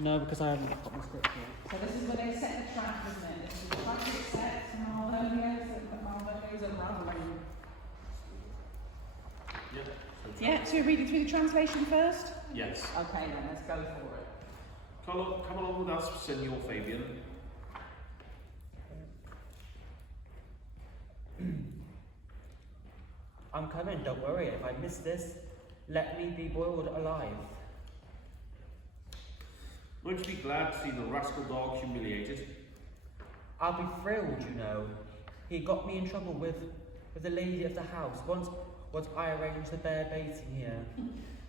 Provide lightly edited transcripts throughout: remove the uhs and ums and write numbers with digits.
No, because I haven't got my script yet. So this is where they set the trap, isn't it? This is the traffic set, Marlonios and Marlonios. Yeah, so we're reading through the translation first? Yes. Okay then, let's go for it. Come along with us, Senor Fabian. I'm coming, don't worry. If I miss this, let me be boiled alive. Won't you be glad to see the rascal dog humiliated? I'll be thrilled, you know. He got me in trouble with the lady of the house. Once I arranged the bear baiting here.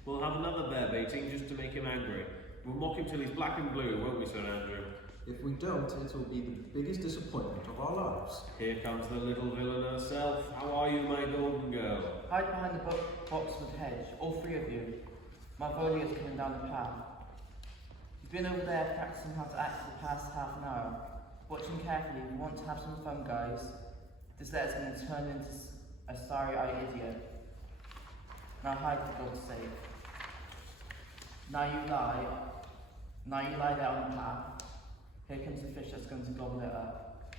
We'll have another bear baiting just to make him angry. We'll mock him till he's black and blue, won't we, Sir Andrew? If we don't, it'll be the biggest disappointment of our lives. Here comes the little villain herself. How are you, my golden girl? Hide behind the boxwood hedge, all three of you. Malvolio's coming down the path. He's been over there practicing how to act for the past half an hour. Watch him carefully. If you want to have some fun, guys, this letter's going to turn into a starry-eyed idiot. Now hide, for God's sake. Now you lie there on the path. Here comes the fish that's going to gobble it up.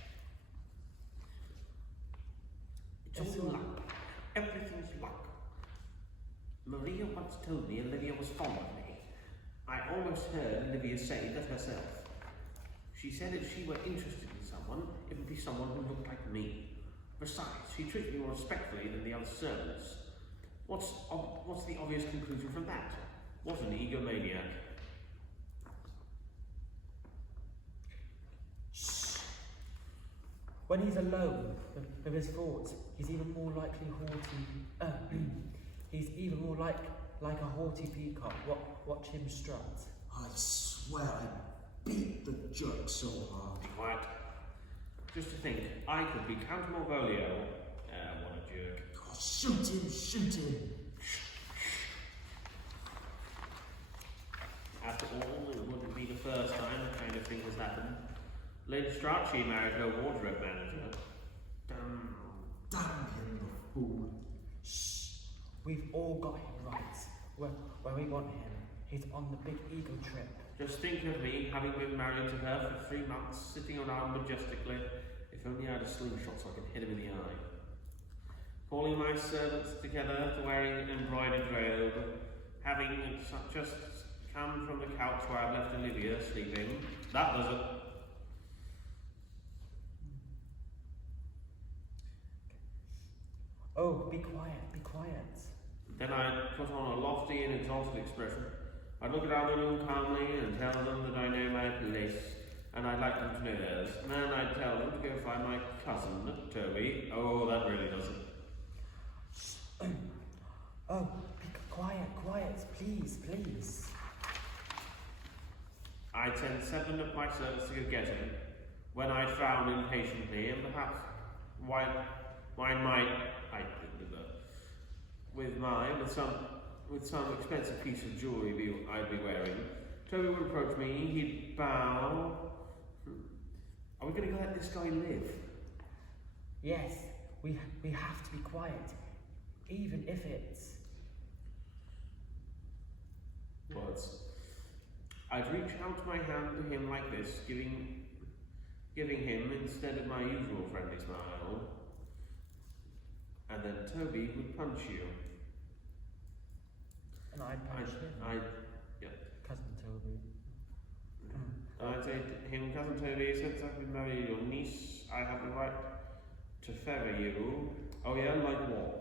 It's all luck. Everything's luck. Maria once told me Olivia was fond of me. I almost heard Olivia say that herself. She said if she were interested in someone, it would be someone who looked like me. Besides, she treats me more respectfully than the other servants. What's the obvious conclusion from that? What an egomaniac. Shh. When he's alone with his thoughts, he's even more likely haughty. He's even more like a haughty peacock. Watch him strut. I swear I beat the jerk so hard. Be quiet. Just to think, I could be Count Malvolio. What a jerk. Oh, shoot him, shoot him. After all, it wouldn't be the first time that kind of thing has happened. Lady Strachey married her wardrobe manager. Damn him, the fool. Shh. We've all got him right. Where we want him. He's on the big ego trip. Just think of me having been married to her for 3 months, sitting around majestically. If only I had a slingshot so I could hit him in the eye. Calling my servants together to wearing an embroidered robe, having just come from the couch where I'd left Olivia sleeping. That does it. Oh, be quiet, be quiet. Then I'd put on a lofty and exalted expression. I'd look around the room calmly and tell them that I know my place, and I'd like them to know theirs. And then I'd tell them to go find my cousin, Toby. Oh, that really does it. Oh, be quiet, please, please. I'd send 7 of my servants to go get him. When I'd frown impatiently, and perhaps why might I with some expensive piece of jewellery I'd be wearing, Toby would approach me, he'd bow. Are we going to let this guy live? Yes, we have to be quiet, even if it's... Words. I'd reach out my hand to him like this, giving him instead of my usual friendly smile, and then Toby would punch you. And I'd punch him. Yeah. Cousin Toby. I'd say to him, Cousin Toby, since I've been married your niece, I have the right to ferry you. Oh yeah, like what?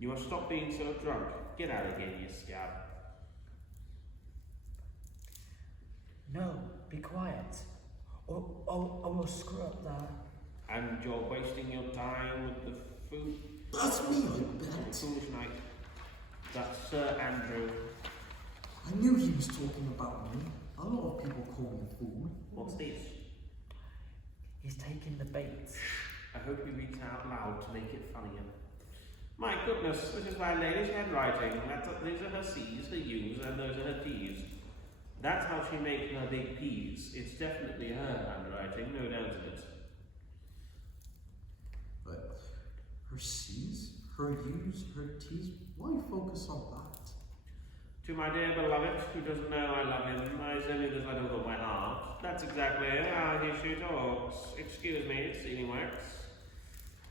You must stop being so drunk. Get out of here, you scab. No, be quiet. Or we'll screw up there. And you're wasting your time with the food. That's me, I bet. Foolish night. That's Sir Andrew. I knew he was talking about me. A lot of people call me a fool. What's this? He's taking the bait. I hope he reads out loud to make it funnier. My goodness, this is my lady's handwriting. These are her C's, her U's, and those are her T's. That's how she makes her big P's. It's definitely her handwriting, no doubt of it. But her C's, her U's, her T's, why focus on that? To my dear beloved, who doesn't know I love him, I only that I don't got my heart. That's exactly how she talks. Excuse me, it's sealing wax.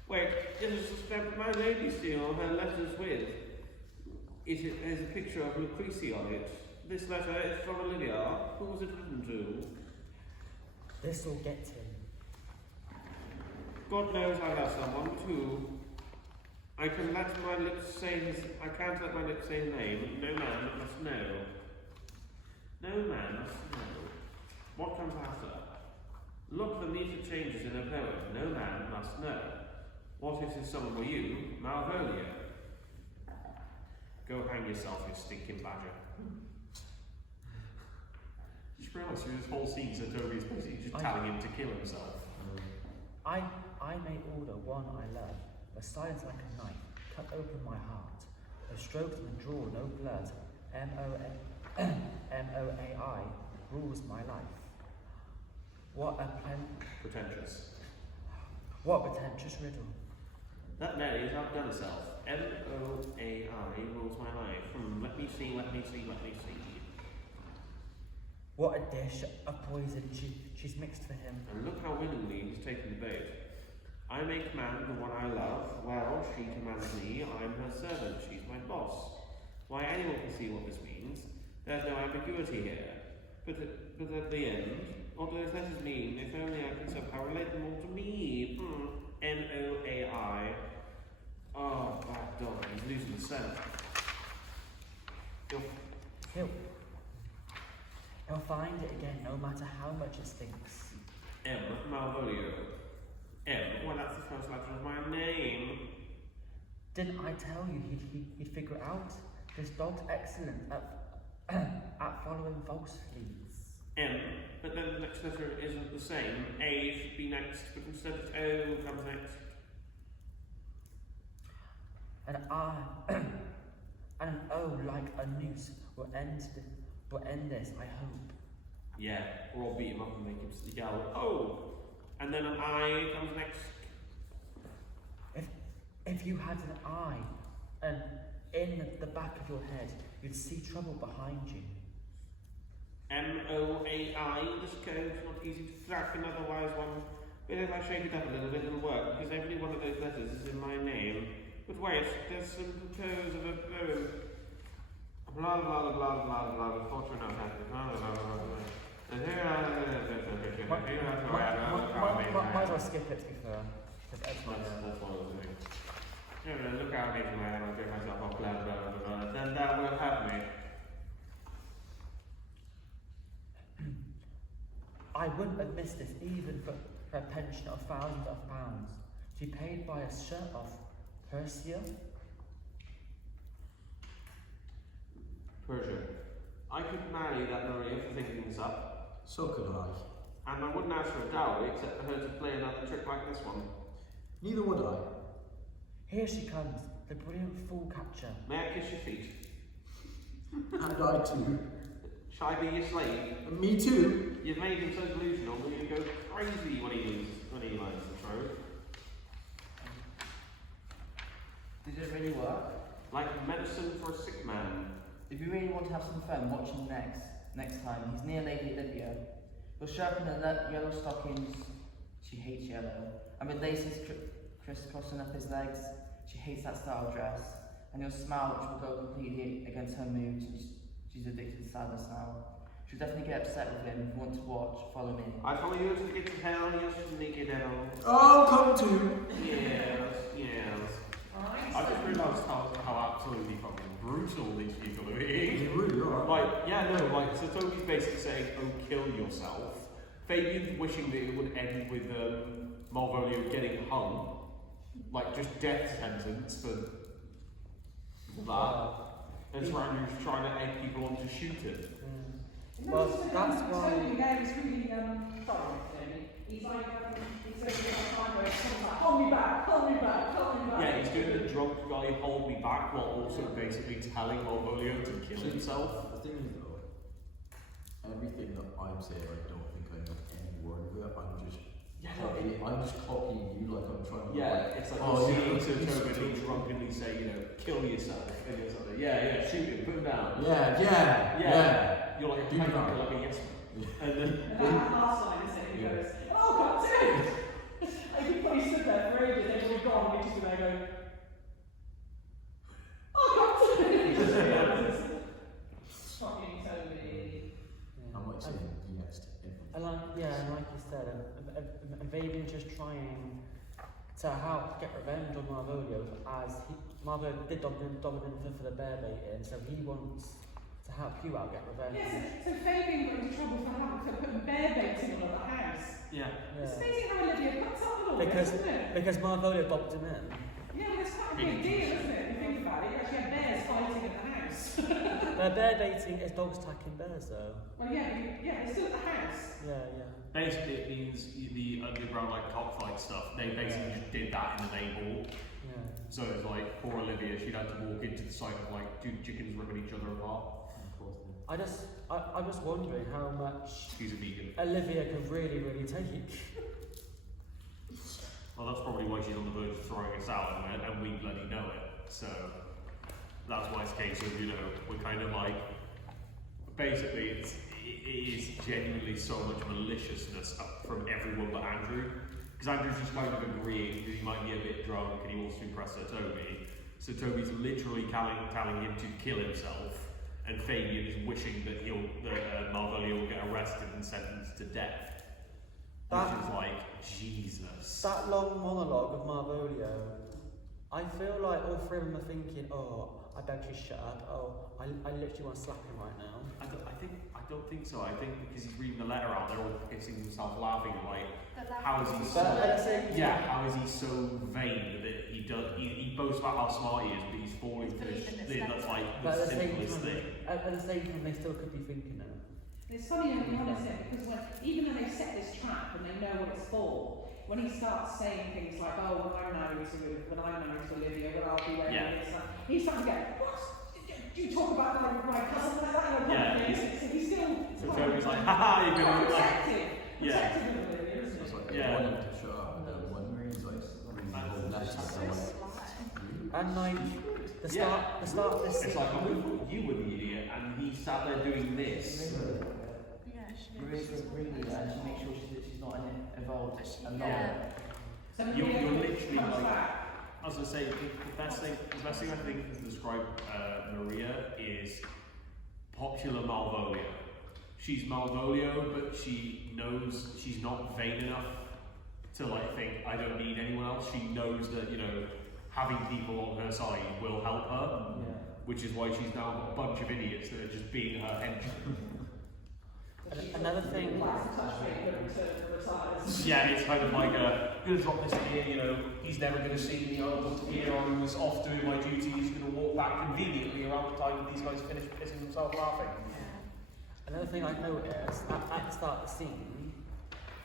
Wait, it is my lady seal her letters with. It has a picture of Lucrece on it. This letter is from Olivia. Who was it written to? This'll get him. God knows I love someone too. I can't let my lips say his name. No man must know. No man must know. What comes after? Look, the meter changes in a poem. No man must know. What if someone were you, Malvolio? Go hang yourself, you stinking badger. You should realise through this whole scene, Sir Toby is basically just telling him to kill himself. I may order one I love, a silence like a knife, cut open my heart, a stroke and draw no blood, M-O-A-I, rules my life. What Pretentious. What pretentious riddle. That Mary has outdone herself. M-O-A-I rules my life. Let me see. What a dish of poison she's mixed for him. And look how willingly he's taken the bait. I may command the one I love. Well, she commands me. I'm her servant. She's my boss. Why, anyone can see what this means. There's no ambiguity here. But at the end, what do those letters mean? If only I can somehow relate them all to me. M-O-A-I. Oh, bad dog. He's losing the scent. He'll find it again, no matter how much it stinks. M. Malvolio. M. Well, that's the first letter of my name. Didn't I tell you he'd figure it out? This dog's excellent at following false leads. M. But then the next letter isn't the same. A should be next, but instead it's O comes next. An I and an O like a noose will end this, I hope. Yeah, or I'll beat him up and make him yell, oh! And then an I comes next. If you had an eye and in the back of your head, you'd see trouble behind you. M-O-A-I, this code's not easy to crack an otherwise one. But if I shake it up a little bit, it'll work, because every one of those letters is in my name. But wait, there's some toes of a poem. Blah blah blah blah blah blah. Fortune of happiness. Blah blah blah blah. And here Might as well skip it to be fair. That's what I was doing. Look how amazing I am. I'll get myself off. Blah blah blah blah. Then that will have me. I wouldn't have missed this even for a pension of thousands of pounds. To be paid by a shirt of Persia. Persia. I could marry that Maria for thinking this up. So could I. And I wouldn't ask for a dowry except for her to play another trick like this one. Neither would I. Here she comes, the brilliant fool catcher. May I kiss your feet? And I too. Shall I be your slave? And me too. You've made him so delusional that he'll go crazy when he learns the truth. Did it really work? Like medicine for a sick man. If you really want to have some fun, watch him next time. He's near Lady Olivia. He'll sharpen the yellow stockings. She hates yellow. And with laces crisscrossing up his legs. She hates that style of dress. And he'll smile, which will go completely against her mood. She's addicted to sadness now. She'll definitely get upset with him. If you want to watch, follow me. I follow you to get to hell, you sneaky devil. I'll come too. Yes. Alright, I just realised how absolutely fucking brutal these people are being. You really are. So Toby's basically saying, oh, kill yourself. Fabian's wishing that it would end with Malvolio getting hung. Like, just death sentence for that. And Sarandon's trying to egg people on to shoot him. Well, that's why. Tony there is really, sorry, Tony. He's like, he's so hold me back. Yeah, he's doing the drunk guy hold me back while also basically telling Malvolio to kill himself. The thing is though, everything that I'm saying I don't think I know any word of it. I'm just I'm just copying you like I'm trying to. Yeah, it's like Oh, seeing yeah. Tobin drunkenly say, you know, kill yourself, and you're something. Yeah, shoot him, put him down. Yeah. You're like, Do you're that. like a yes man. And then, And that last line is it, he goes, oh, God, dude! And you probably stood there for ages, they've all gone, and you just be there going, oh, God, dude! Shocking Toby. I might say yes to everything. And like you said, and Fabian's just trying to help get revenge on Malvolio, as Malvolio did dominant for the bear baiting, so he wants to help you out get revenge. Yes, so Fabian got into trouble for putting bear baiting all over the house. yeah. It's amazing how Olivia puts up with all this, isn't it? Because Malvolio adopted him in. Yeah, well, it's quite a big deal, isn't it? If you think about it, you actually have bears fighting at the house. They're bear baiting is dogs attacking bears though. Well, yeah, it's still at the house. Yeah. Basically, it means the underground like cockfight stuff. They basically just did that in the main hall. Yeah. So it's like poor Olivia, she'd had to walk into the site of like two chickens ripping each other apart. I'm just wondering how much She's a vegan. Olivia can really take. Well, that's probably why she's on the verge of throwing us out, and we bloody know it. So that's why it's a case of, you know, we're kind of like, basically it is genuinely so much maliciousness from everyone but Andrew. Because Andrew's just kind of agreeing that he might be a bit drunk and he wants to impress her Toby. So Toby's literally telling him to kill himself, and Fabian is wishing that Malvolio will get arrested and sentenced to death. Which is like, Jesus. That long monologue of Malvolio, I feel like all three of them are thinking, oh, I bet you shut up. Oh, I literally want to slap him right now. I don't think so. I think because he's reading the letter out, they're all pissing themselves laughing. Like, how is he so? How is he so vain that he boasts about how smart he is, but he's falling for this thing that's like the simplest thing. At the same time, they still could be thinking it. It's funny when you honest it, because even though they've set this trap and they know what it's for, when he starts saying things like, oh, when I'm married to Olivia, well, I'll be wearing this, he starts to go, what? Do you talk about my cousin like that? Yeah. So he's still So Toby's like, haha, you're gonna be like, protective of Olivia, isn't It's he? like Yeah. one to shut up, and then one is like reading the whole letter. And like the start of this it's like, oh, you were the idiot, and he sat there doing this. Maria's really and she makes sure she's not involved. And So You're Olivia literally comes like, back. as I say, the best thing I think to describe Maria is popular Malvolio. She's Malvolio, but she knows she's not vain enough to like think, I don't need anyone else. She knows that, you know, having people on her side will help her, which is why she's now got a bunch of idiots that are just being her henchmen. Another thing. Yeah, it's kind of like I'm gonna drop this here, you know, he's never gonna see me, here I was off doing my duty, he's gonna walk back conveniently around the time that these guys finish pissing themselves laughing. Another thing I noticed at the start of the scene.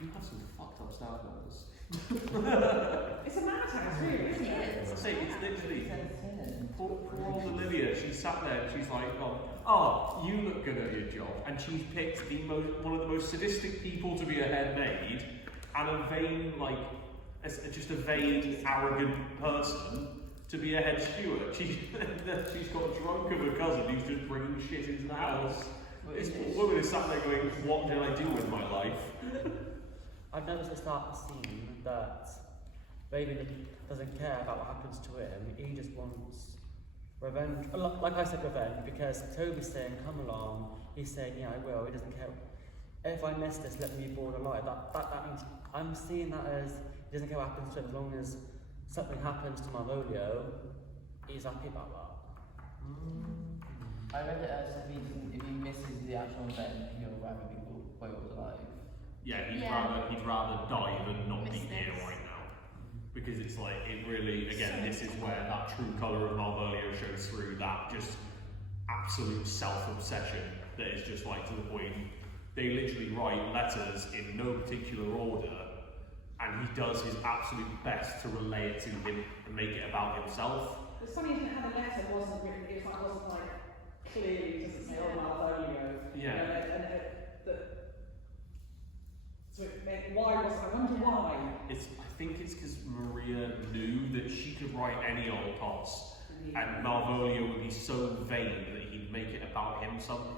You have some fucked up Star Wars. It's a madhouse, really, isn't it? I say, it's literally, poor old Olivia, she sat there and she's like, oh, you look good at your job, and she's picked one of the most sadistic people to be a head maid, and a vain, like, just a vain, arrogant person to be a head steward. She's got drunk of a cousin who's just bringing shit into the house. This woman is sat there going, what did I do with my life? I've noticed at the start of the scene that Raven doesn't care about what happens to him. He just wants revenge. Like I said, revenge, because Toby's saying, come along. He's saying, yeah, I will. He doesn't care. If I miss this, let me be born alive. That means I'm seeing that as he doesn't care what happens to him. As long as something happens to Malvolio, he's happy about that. I read it as if he misses the actual event, he'll rather be boiled alive. Yeah, he'd rather die than not be here right now. Because it's like, it really, again, this is where that true colour of Malvolio shows through, that just absolute self-obsession that is just like to the point, they literally write letters in no particular order, and he does his absolute best to relay it to him and make it about himself. It's funny, isn't it, how the letter wasn't written, it wasn't like, clearly, it doesn't say, oh, Malvolio. Yeah. So why was, I wonder why. I think it's because Maria knew that she could write any old toss, and Malvolio would be so vain that he'd make it about himself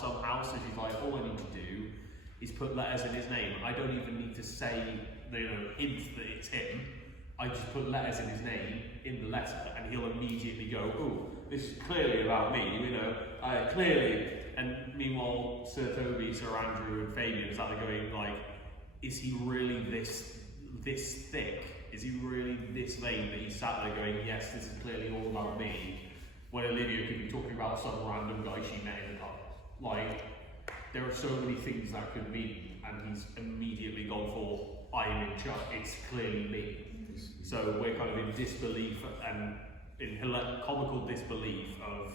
somehow. So she's like, all I need to do is put letters in his name. I don't even need to say, hint that it's him. I just put letters in his name in the letter, and he'll immediately go, oh, this is clearly about me, clearly. And meanwhile, Sir Toby, Sir Andrew, and Fabian is out there going like, is he really this thick? Is he really this vain that he's sat there going, yes, this is clearly all about me, when Olivia could be talking about some random guy she met in the pub. Like, there are so many things that could mean, and he's immediately gone for, I'm in charge, it's clearly me. So we're kind of in disbelief and in comical disbelief of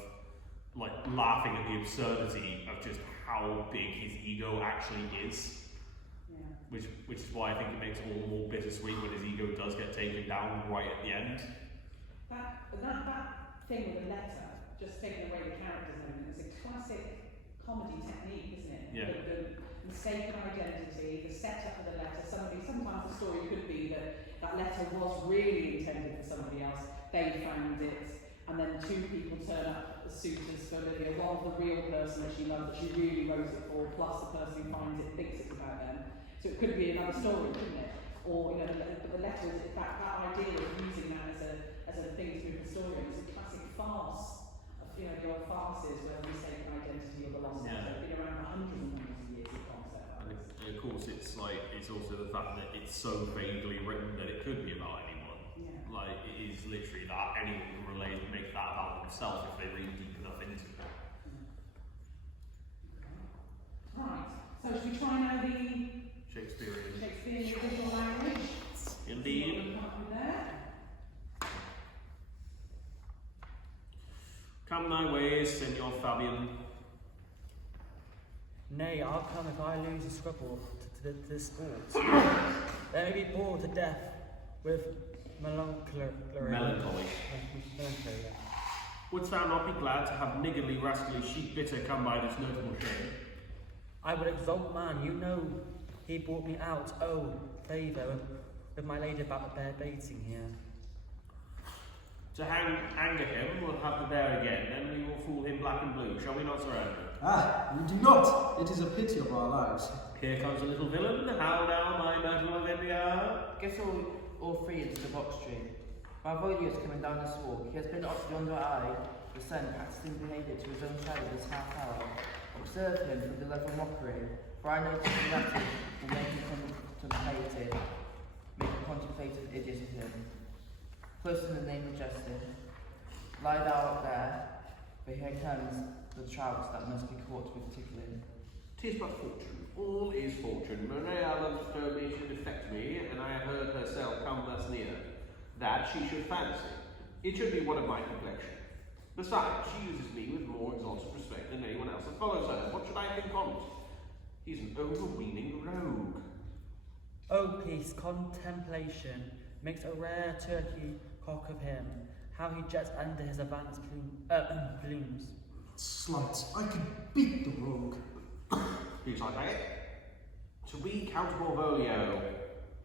like laughing at the absurdity of just how big his ego actually is. Yeah. Which is why I think it makes it all the more bittersweet when his ego does get taken down right at the end. That thing with the letter, just taking away the characters and everything, it's a classic comedy technique, isn't it? Yeah. The mistaken identity, the setup of the letter. Sometimes the story could be that letter was really intended for somebody else. They found it, and then two people turn up as suitors for Olivia. One of the real person that she loved, that she really wrote it for, plus the person who finds it thinks it's about them. So it could be another story, couldn't it? Or the letter, that idea of using that as a thing to move the story. It's a classic farce. The old farces where the mistaken identity or the lost letter. It's been around for hundreds and hundreds of years. The concept. And of course, it's also the fact that it's so vaguely written that it could be about anyone. Yeah. Like, it is literally that anyone can relate, make that about themselves if they read deep enough into it. Right. So should we try now the Shakespearean. visual language? Indeed. See what we come up with there. Come thy ways, Senor Fabian. Nay, I'll come if I lose a scribble to the sport. Let me be bored to death with melancholy. Melancholy. Wouldst thou not be glad to have niggardly, rascally sheep bitter come by this notable shame? I would exalt man, you know he brought me out, oh, favour, with my lady about the bear baiting here. To anger him, we'll have the bear again, then we will fool him black and blue, shall we not, Sir Andrew? Ah, you do not! It is a pity of our lives. Here comes a little villain, how now, my Myrtle of India? Get all three into the box tree. Malvolio is coming down this walk. He has been up yonder eye, the sun, practicing behaviour to his own shadow this half hour. Observe him with the level mockery, for I know the Latin will make a contemplative idiot of him. Close in the name of justice. Lie thou up there, for here comes the trout that must be caught with tickling. 'Tis but fortune, all is fortune. Maria loves Toby should affect me, and I have heard herself come thus near. That she should fancy. It should be one of my complexion. Besides, she uses me with more exalted respect than anyone else that follows her. What should I think on it? He's an overweening rogue. Oh, peace, contemplation makes a rare turkey cock of him. How he jets under his advanced plumes. Slight, I could beat the rogue. Who's I say? To be Count Malvolio,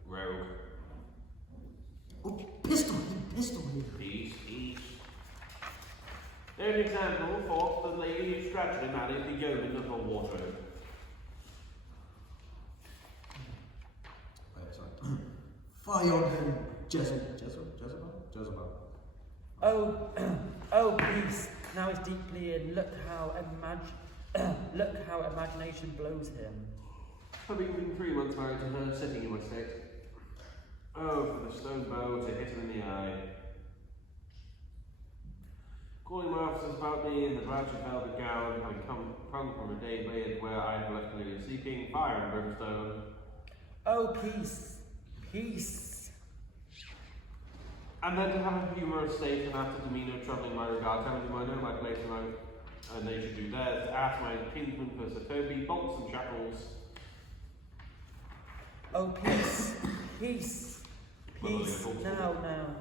rogue. Oh, pistol him. Peace. There's an example for the lady of Stratford married the yeoman of her wardrobe. Fire on him, Jezebel. Oh, peace, now he's deeply in. Look how imagination blows him. Having been 3 months married to her, sitting in my state. Oh, for the stone bow to hit him in the eye. Calling my officers about me in the bright velvet gown, having come from a day blade where I had left Olivia sleeping, fire and brimstone. Oh, peace. And then to have a humorous state and after demeanour troubling my regard, telling them I know my place and they should do theirs, to ask my kinsman for Sir Toby, bolts and shackles. Oh, peace. Now.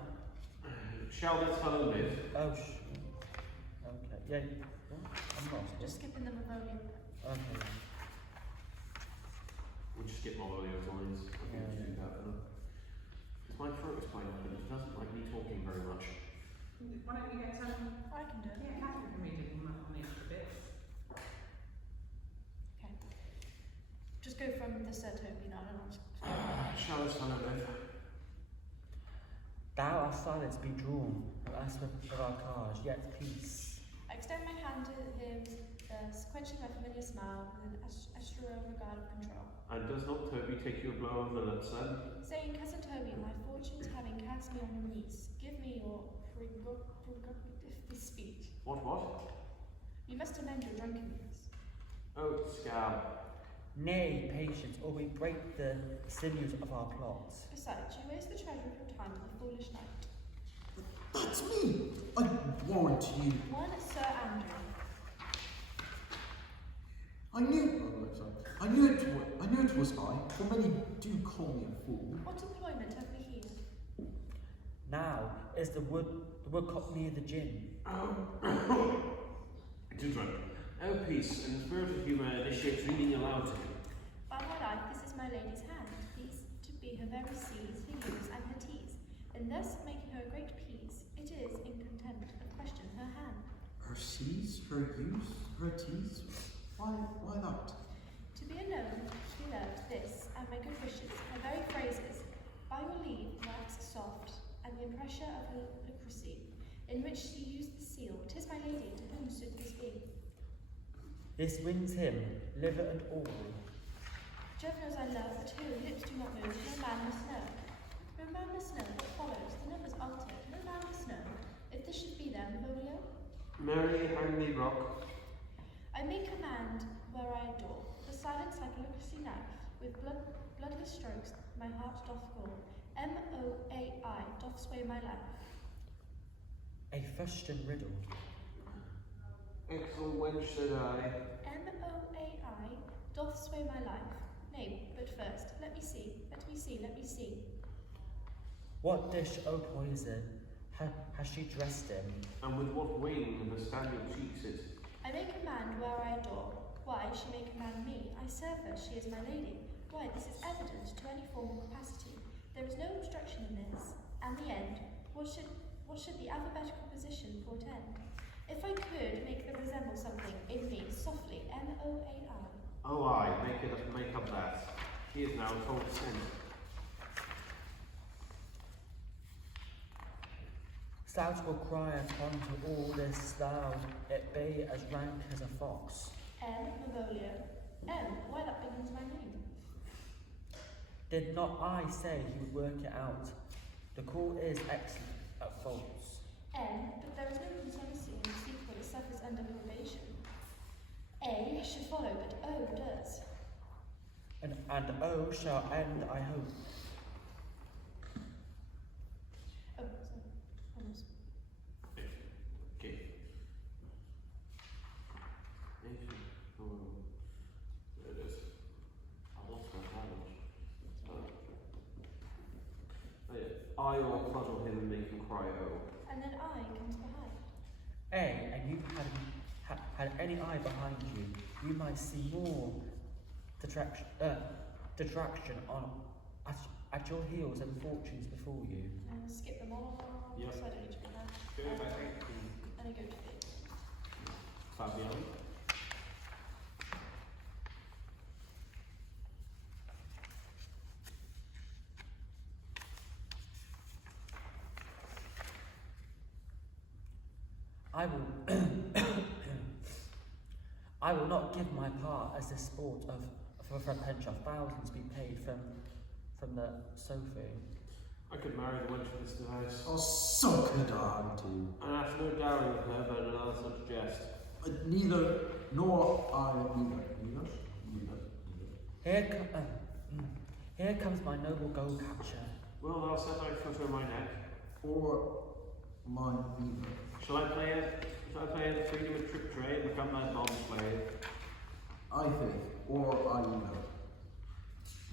Shall this fellow live? Oh, okay. Yeah. I'm lost. Just skipping the Malvolio. Okay. We'll just skip Malvolio's lines. I think we should do that for them. Because my throat is quite open. It doesn't like me talking very much. Why don't you get some? I can do it. Yeah, Catherine can read it on the extra bits. Okay. Just go from the Sir Toby now and ask. Shall I stand over? Thou our silence be drawn, of us of our cars, yet peace. I extend my hand to him, quenching my familiar smile with an astral regard of control. And does not Toby take you a blow on the lips then? Saying, Cousin Toby, my fortunes having cast me on your knees, give me your prerogative speech. What? You must amend your drunkenness. Oh, scab. Nay, patience, or we break the sinews of our plots. Besides, you waste the treasure of your time with a foolish knight. That's me! I warrant you. One Sir Andrew. I knew it was I, for many do call me a fool. What employment have we here? Now is the woodcock near the gin. Too drunk. Oh, peace. In the spirit of humour, initiates reading aloud to you. By my life, this is my lady's hand. These to be her very C's, her U's, and her T's. In thus making her a great peace, it is, in contempt, a question her hand. Her C's, her U's, her T's? Why that? To be alone, she loved this, and my good wishes, her very phrases, by your leave, wax soft, and the impressure of her lucracy, in which she used the seal. 'Tis my lady, to whom should this be? This wins him, liver and all. Jove knows I love, but who, lips do not move, no man must know. No man must know what follows, the numbers altered, no man must know. If this should be them, Volio, Mary, hang me, rock. I may command where I adore, the silence like a lucracy knife, with bloodless strokes my heart doth gore. M-O-A-I doth sway my life. A fustian riddle. Excellent wench, said I. M-O-A-I doth sway my life. Nay, but first, let me see. What dish, O poison, has she dressed in? And with what wing of the standing cheeks it? I may command where I adore. Why, she may command me. I serve her, she is my lady. Why, this is evident to any formal capacity. There is no obstruction in this. And the end, what should the alphabetical position portend? If I could make them resemble something in me, softly, M-O-A-I. Oh, aye, make up that. He is now told to send. Stout will cry upon to all this loud, it be as rank as a fox. M, Malvolio. M, why that begins my name. Did not I say he would work it out? The call is excellent at faults. N, but there is no controversy in the sequel that suffers under probation. A should follow, but O does. And O shall end, I hope. Oh, sorry. Almost. Okay. There it is. I lost my language. I will cuddle him and make him cry, oh. And then I comes behind. And you had any eye behind you, you might see more detraction on at your heels and fortunes before you. And skip them all, Yep. so I don't need to be there. Good, I think. And I go to bed. Fabian. I will not give my part as the sport of for a pench of thousands be paid from the Sophie. I could marry the wench with this device. Oh, so could I too. And I have no dowry with her, but another such jest. Neither, nor I, neither. Here comes my noble gold catcher. Well, thou set thy foot on my neck. Or my neither. Shall I play the freedom of trick tray and become thy bond slave? I think, or I neither.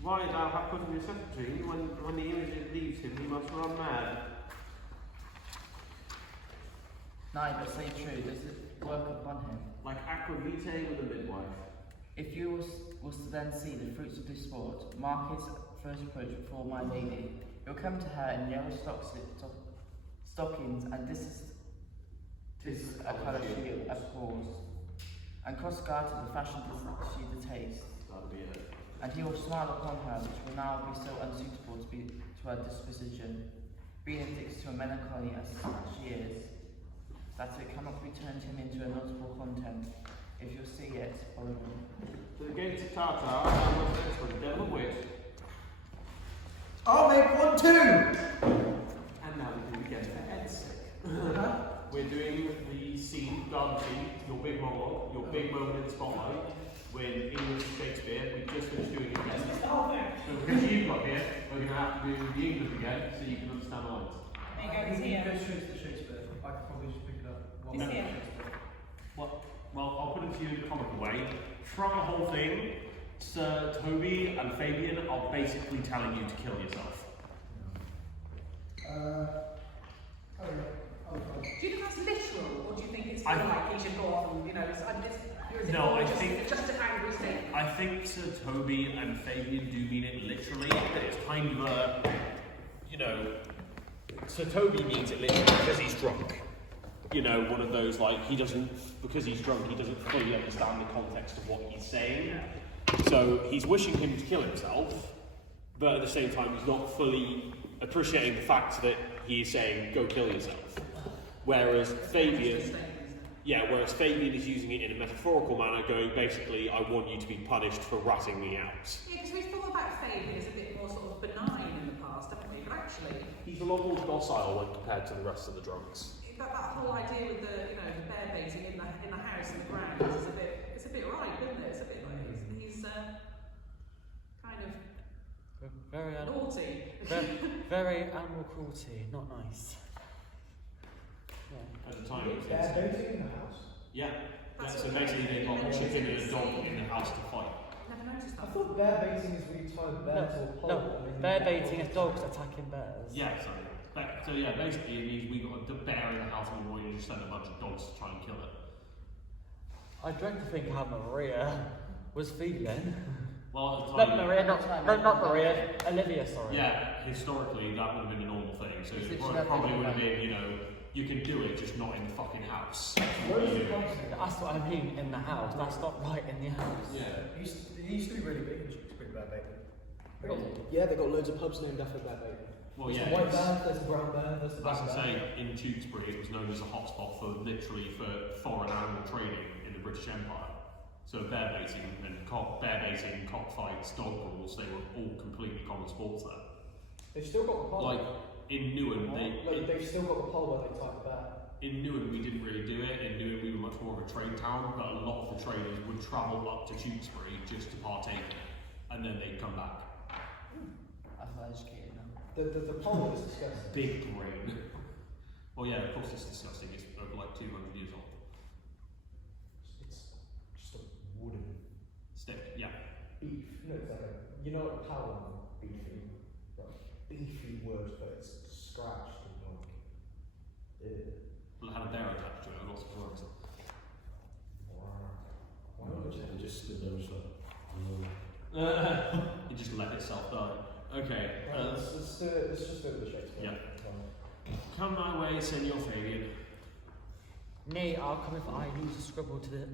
Why, thou hast put him in secretary, when the image leaves him, he must run mad. Nay, but say true, does it work upon him? Like aqua vitae with a midwife. If you was to then see the fruits of this sport, mark his first approach before my lady. You'll come to her in yellow stockings, and this is a colour she abhors, and cross-gartered the fashion she detests. That'll be it. And he will smile upon her, which will now be so unsuitable to her disposition, being addicted to a melancholy as she is, that it cannot be turned him into a notable content. If you see it, follow me. To the gates of Tartar, and what's next for the devil of wit. I'll make one too! And now we do again for Edsic. We're doing the scene, garden scene, your big monologue, your big moment in the spotlight, with English Shakespeare. We just finished doing it again. So because you've got here, we're going to have to do the English again, so you can understand the lines. There you go, it's here. Go straight to Shakespeare. I could probably just pick it up. It's here. Well, I'll put it to you in a comical way. Throughout the whole thing, Sir Toby and Fabian are basically telling you to kill yourself. Do you think that's literal, or do you think it's I- like he should go off and, you know, No, I just, think- it's just an angry thing? I think Sir Toby and Fabian do mean it literally, but it's kind of a, you know, Sir Toby means it literally because he's drunk. You know, one of those, like, because he's drunk, he doesn't fully understand the context of what he's saying. So he's wishing him to kill himself, but at the same time he's not fully appreciating the fact that he is saying, go kill yourself. Whereas Fabian is using it in a metaphorical manner, going basically, I want you to be punished for ratting me out. Yeah, because we've thought about Fabian as a bit more sort of benign in the past, haven't we? But actually, He's a lot more docile when compared to the rest of the drunks. that whole idea with the, you know, the bear baiting in the house and the ground is it's a bit right, isn't it? It's a bit like he's kind of Very, naughty. very animal cruelty, not nice. Yeah. At the time, it was Yeah, dating in the house. yeah. That's So what basically, they got a mentioned chicken and a in dog the in the house to fight. Never noticed I that. thought bear baiting is where you tie a bear to a pole. No, and then bear you- baiting is dogs attacking bears. Yeah, sorry. So yeah, basically it means we got a bear in the house and we wanted to just send a bunch of dogs to try and kill it. I dread to think how Maria was feeling. Well, at the Not time, Maria, not Maria, Olivia, sorry. yeah, historically that would have been a normal thing. So It's it literally probably would have nothing. been, you know, you can do it, just not in the fucking house. Where is it from? That's what I mean, in the house. That's not right in the house. Yeah. It used to be really big in Tewkesbury, bear baiting. Yeah, they've got loads of pubs named after bear baiting. Well, There's yeah. the white it's- bear, there's the brown bear, there's the As black I bear. say, in Tewkesbury it was known as a hotspot for literally for foreign animal trading in the British Empire. So bear baiting and cockfights, dog brawls, they were all completely common sports there. They've still got the pole. Like in Newark, They've still got the pole where they tie the bear. in Newark we didn't really do it. In Newark we were much more of a trade town, but a lot of the traders would travel up to Tewkesbury just to partake, and then they'd come back. That's well educated now. The pole is disgusting. Big brain. Well, yeah, of course it's disgusting. It's over like 200 years old. It's just a wooden Stick, yeah. beef. No, it's like you know what power beefy, beefy word, but it's scratched and like. Ew. Well, it had a bear attached to it. Lots of worms. Why would you? Just stood there and was like, It just let itself die. Okay. Right, let's just do it with the Shakespeare. Yeah. Come my way, Senor Fabian. Nay, I'll come if I lose a scribble to the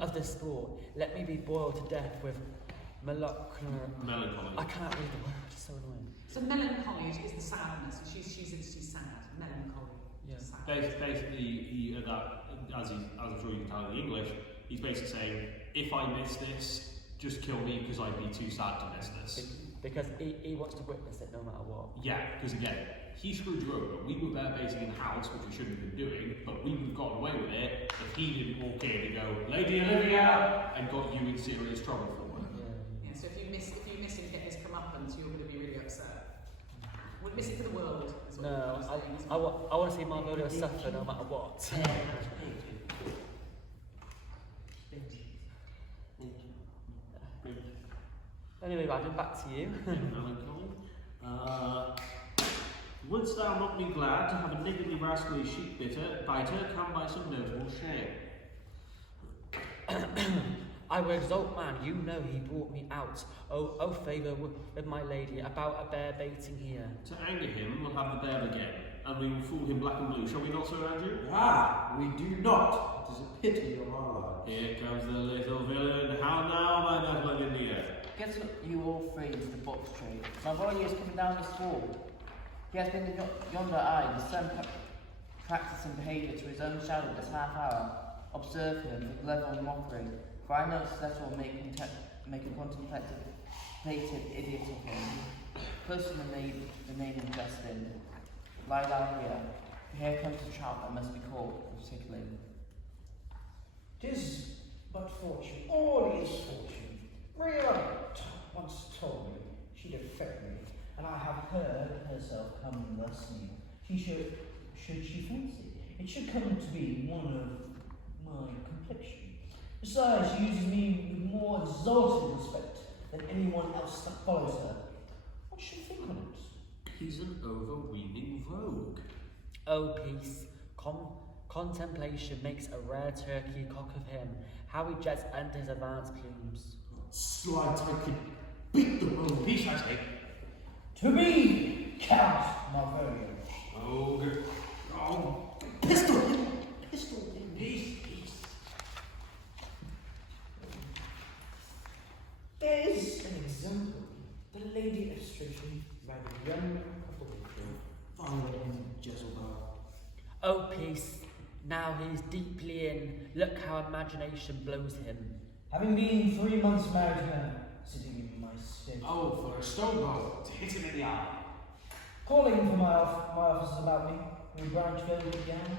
of this thought. Let me be boiled to death with melancholy. Melancholy. I can't read the word. It's so annoying. So melancholy is the sadness. She's sad. Melancholy. Yeah. Sad. Basically, as I'm sure you can tell in the English, he's basically saying, if I miss this, just kill me because I'd be too sad to miss this. Because he wants to witness it no matter what. Yeah, because again, he screwed you over. We were bear baiting in the house, which we shouldn't have been doing, but we would have gotten away with it if he didn't walk in and go, Lady Olivia, and got you in serious trouble for it. Yeah, so if you miss him get his comeuppance, you're going to be really upset. Would miss it for the world. Is what No, you're saying. I want to see Marvelio suffer no matter what. Anyway, Adam, back to you. Melancholy. Wouldst thou not be glad to have a niggardly rascally sheep biter come by some notable shame? I will exalt man, you know he brought me out. Oh, favour with my lady, about a bear baiting here. To anger him, we'll have the bear again, and we will fool him black and blue, shall we not, Sir Andrew? Ah, we do not. It is a pity of our lives. Here comes the little villain. How now, my Madeline India? Get you all three into the box trade. Malvolio is coming down this hall. He has been in yonder eye, the sun practicing behaviour to his own shadow this half hour. Observe him with level mockery, for I know this letter will make a contemplative idiot of him. Close to the name in Justin. Lie down here. Here comes the trout that must be caught with tickling. 'Tis but fortune, all is fortune. Maria once told me she'd affect me, and I have heard herself come thus near. Should she fancy, it should come to be one of my complexion. Besides, she uses me with more exalted respect than anyone else that follows her. What should think on it? He's an overweening rogue. Oh, peace. Contemplation makes a rare turkey cock of him. How he jets under his advanced plumes. Slight, I could beat the rogue. Peace, I say. To be Count Malvolio. Oh, good. Oh, pistol! Pistol! Peace. There is an example. The Lady Illustration by the young of the Water. Followed him Jezebel. Oh, peace. Now he is deeply in. Look how imagination blows him. Having been 3 months married to her, sitting in my stead. Oh, for a stone bow to hit him in the eye. Calling for my officers about me, in Branchville began.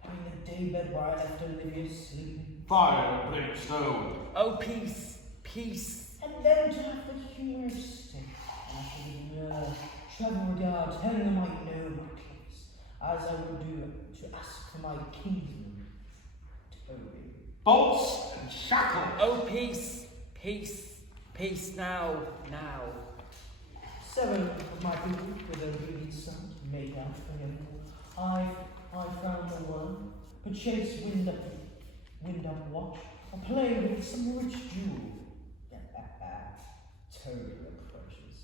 Having the daybed where I left Olivia sleeping. Fire and brimstone. Oh, peace. Peace. And then to have the heuristic, after travel regard, telling them I know my clothes, as I would do to ask for my kinsman, Toby. Bolts and shackles. Oh, peace. Peace. Peace now. 7 of my people, with their obedient son, made out for him. I found the one, perchance wind up watch, or play with some rich jewel. Toby approaches,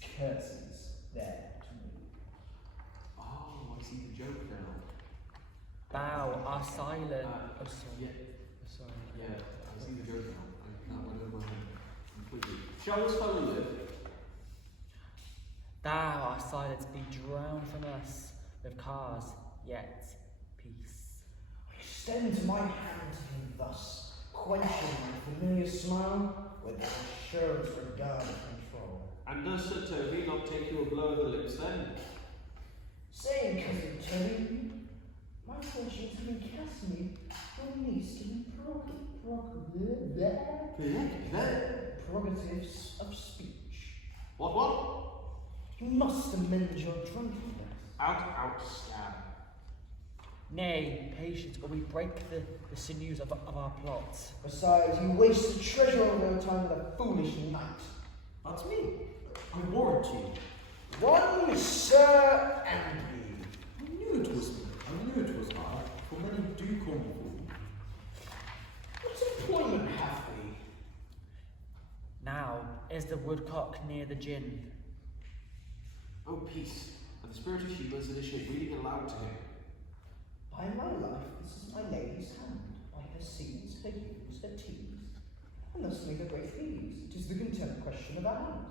curses there to me. Oh, I see the joke now. Bow are silent. Oh, sorry. Yeah. Sorry. Yeah, I see the joke now. That went over my head completely. Shall this fellow live? Thou art silent, be drowned from us with cars, yet peace. I extend my hand to him thus, quenching my familiar smile with an assurance regard and control. And does Sir Toby not take you a blow of the lips then? Saying, cousin Toby, my fortunes have been cast me from least in prerogatives of speech. What? You must amend your drunkenness. Out, stab. Nay, patience, or we break the sinews of our plot. Besides, you waste the treasure of your time with a foolish knight. That's me. I warrant you. One Sir Andrew. I knew it was I, for many do call me fool. What employment have we? Now is the woodcock near the gin. Oh, peace. And the spirit of Sheba is in a shape reading aloud to him. By my life, this is my lady's hand, by her C's, her U's, her T's, and thus make a great fees. It is the contempt question of our hand.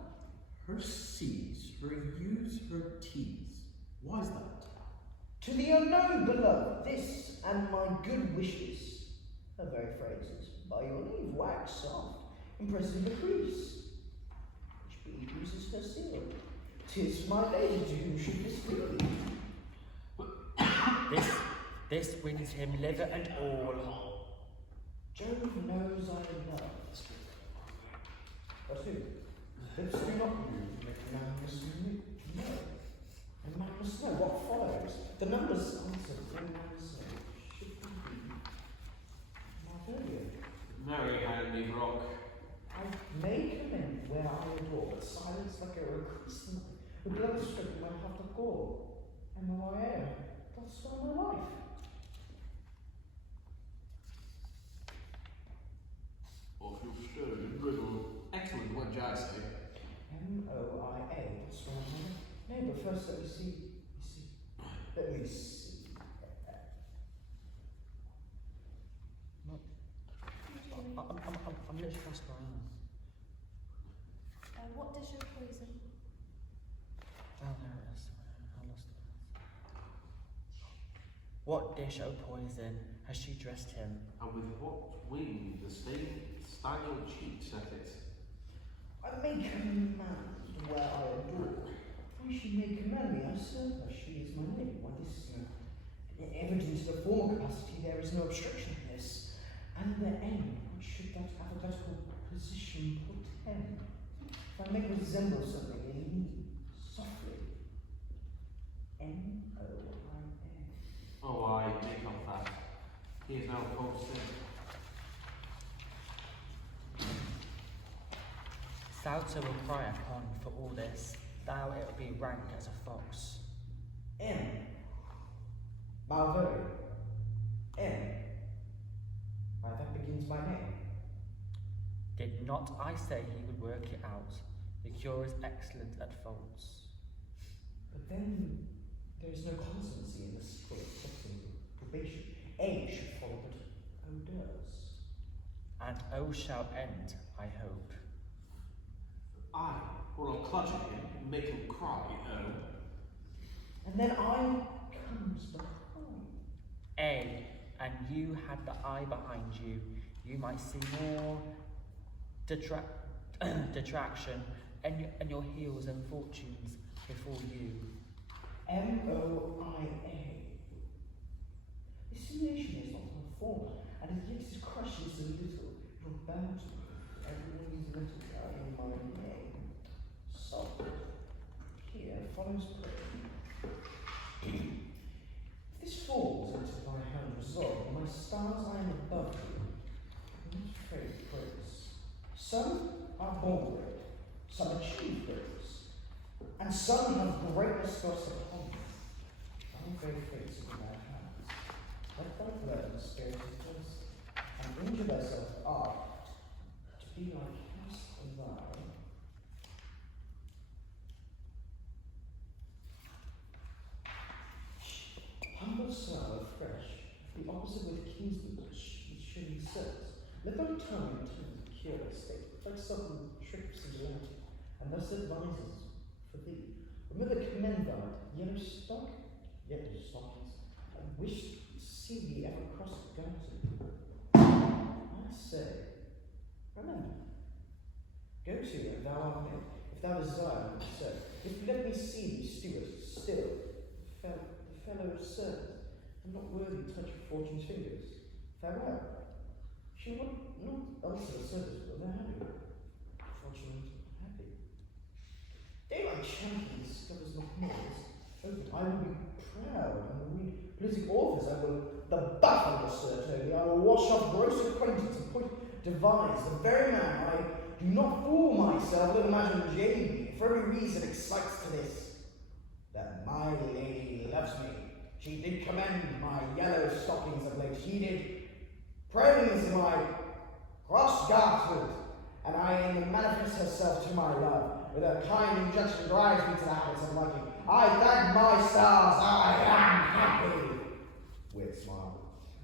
Her C's, her U's, her T's. Why is that? To the unknown beloved, this and my good wishes, her very phrases, by your leave, wax soft, impressive decrease, which B uses her seal. 'Tis my lady to whom should this be. This wins him liver and all. Jove knows I love. But who? Lips do not move, make man must know. And man must know what follows. The numbers answer in man's soul. Should be Malvolio. Merry handy rock. I may commend where I adore, but silence like a recrease night. The blood stricken my heart of gore. And though I am, thus swell my life. lost one. What dish of poison? Oh, there it is. I lost it. What dish of poison has she dressed him? And with what wing the staggered cheek set it? I may command where I adore. Why she may command me, I serve her. She is my lady. Why, this is no evidence of the former capacity. There is no obstruction in this. And the end, what should that alphabetical position portend? If I make resemble something in me, softly. M-O-I-N. Oh, I make up that. He is now called sin. Thou to will cry upon for all this, thou it will be rank as a fox. M. Malvolio. M. Why, that begins my name. Did not I say he would work it out? The cure is excellent at faults. But then there is no constancy in the school accepting probation. A should follow, but O does. And O shall end, I hope. I will clutch at him, make him cry, oh. And then I comes behind. A, and you had the eye behind you, you might see more detraction and your heels and fortunes before you. M-O-I-A. This simulation is not my form, and as yet his crush is a little about everyone's little guy in my name. So, here follows prayer. If this falls into my hand resolve, my stars I am above you, I'm not afraid of praise. Some are born great, some achieve greatness, and some have greatness thrust upon them. I'm very fates in my hands. Let thy blood and spirit rejoice, and injure thyself art to be like house and thou. Humble soil fresh, the opposite with Kingsby which should be served. Let thy tongue intend to cure thy state, like sudden trips of reality, and thus advises for thee. Remember Commendard, yellow stockings, and wish to see thee ever cross the garden. I say, remember, go to and thou art made, if thou desire to serve. If let me see thee, steward, still, the fellow servant, and not worthy to touch of fortune's fingers. Farewell. She would not answer the service, but they're happy. Fortunate, happy. Daylight champion discovers not noise. Open. I will be proud. I will read political authors. I will the buffalo assert only. I will wash off gross acquaintance and put devise the very man. I do not fool myself with imagine jade me. For every reason excites to this. That my lady loves me. She did commend my yellow stockings of late. She did praise my cross-gartered, and I manifest herself to my love. With her kind injunction drives me to the habits of liking. I thank my stars, I am happy. Weird smile.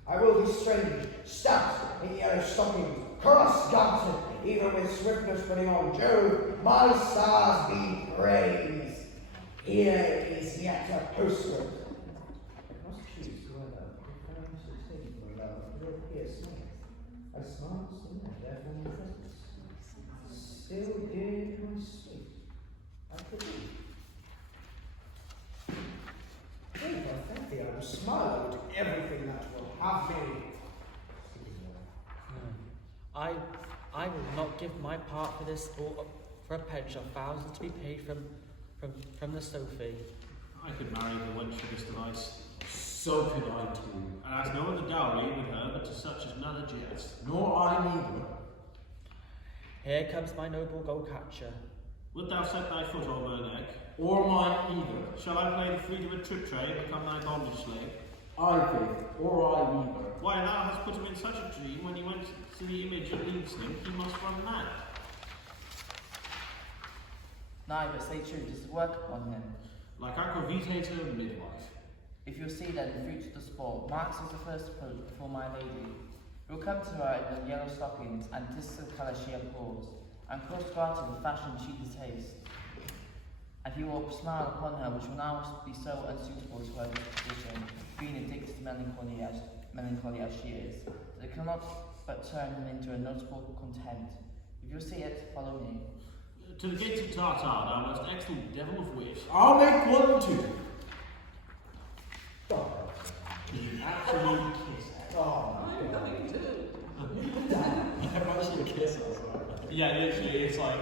I will be strange, stout in yellow stockings, cross-gartered, even with swiftness putting on. Jove, my stars be praised. Here is yet a postscript. I must choose whether if I am to take my love, will appear smile. I smile still, therefore my presence. Still dear my sweet, I believe. If I thank thee, I will smile at everything that will have me. I will not give my part for this or for a pension of thousands to be paid from the Sophie. I could marry the wench for this device, So could I too. and ask no other dowry with her but to such as none jest. Nor I neither. Here comes my noble gold catcher. Wilt thou set thy foot over her neck? Or mine either. Shall I play the freedom of Triptray and become thy bondage slave? I faith, or I neither. Why, thou hast put him in such a dream when he went to the image that leads him, he must run mad. Nay, but say true, does it work upon him? Like Aquavitae to a midwife. If you'll see then the fruits of the sport, Marx is the first approach before my lady. You'll come to her in the yellow stockings, and this is the colour she abhors, and close granted the fashion she detests. And he will smile upon her, which will now be so unsuitable to her disposition, being addicted to melancholy as she is, that it cannot but turn him into a notable content. If you see it, follow me. To the gates of Tartar, thou most excellent devil of wit. I'll make one too. Absolute kiss. Oh, I'm going to. Yeah, literally, it's like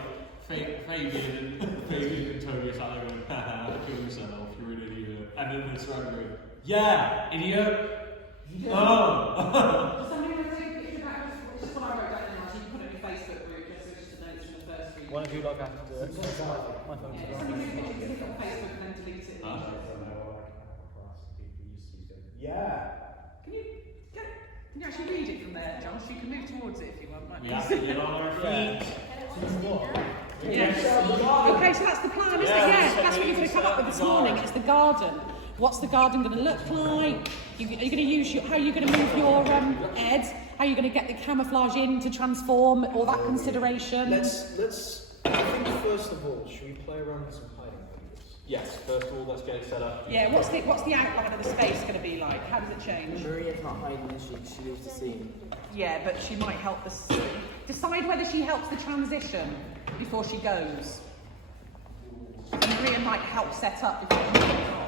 Fabian and Tony are sat there going, haha, kill yourself, you're an idiot. And then it's right going, yeah, idiot. Oh! Somebody want to take a picture of that? Which is what I wrote down in my, so you can put it in your Facebook group, just so notes from the first week. One of you lot have to do it. My phone's Yeah, gone. somebody take a picture, stick it on Facebook and then delete it. Huh? Yeah. Can you actually read it from there, Josh? You can move towards it if you want. Like We have to get on our feet. Yes. Okay, so that's the plan, isn't it? Yes, that's what you're going to come up with this morning. It's the garden. What's the garden going to look like? Are you going to use how are you going to move your Ed? How are you going to get the camouflage in to transform? All that consideration. Let's. I think first of all, should we play around with some hiding places? Yes, first of all, let's get it set up. Yeah. What's the outline of the space going to be like? How does it change? Maria's not hiding, is she? She leaves the scene. Yeah, but she might help decide whether she helps the transition before she goes. And Maria might help set up before she goes on.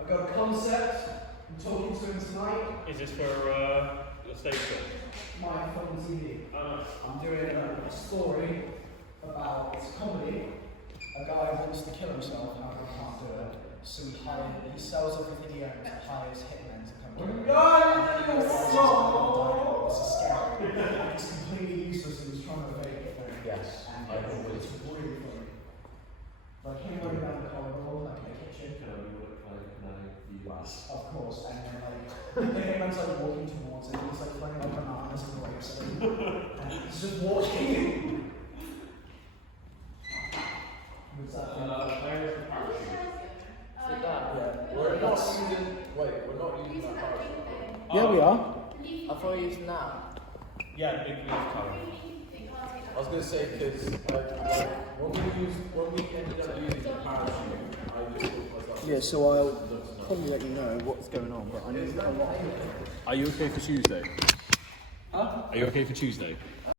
I've got a concept. I'm talking to him tonight. Is this for the stage show? My film TV. I'm doing a story about, it's a comedy. A guy wants to kill himself, however he can't do it. So he sells everything he owns, hires hitmen to come kill him. It's a scam. It's completely useless and he's trying to evade it. yes. And it's really funny. Like him running down the corridor, like in the kitchen. Of course, and then like the hitman's like walking towards him, he's like throwing like bananas and grapes at him, and he's just watching. What's that? We're not using. Wait, we're not using that parachute. Yeah, we are. I thought you used now. Yeah, big blue colour. I was gonna say because when we ended up using the parachute, I just thought Yeah, so I'll probably let you know what's going on, but I need a lot. Are you okay for Tuesday? Huh? Are you okay for Tuesday?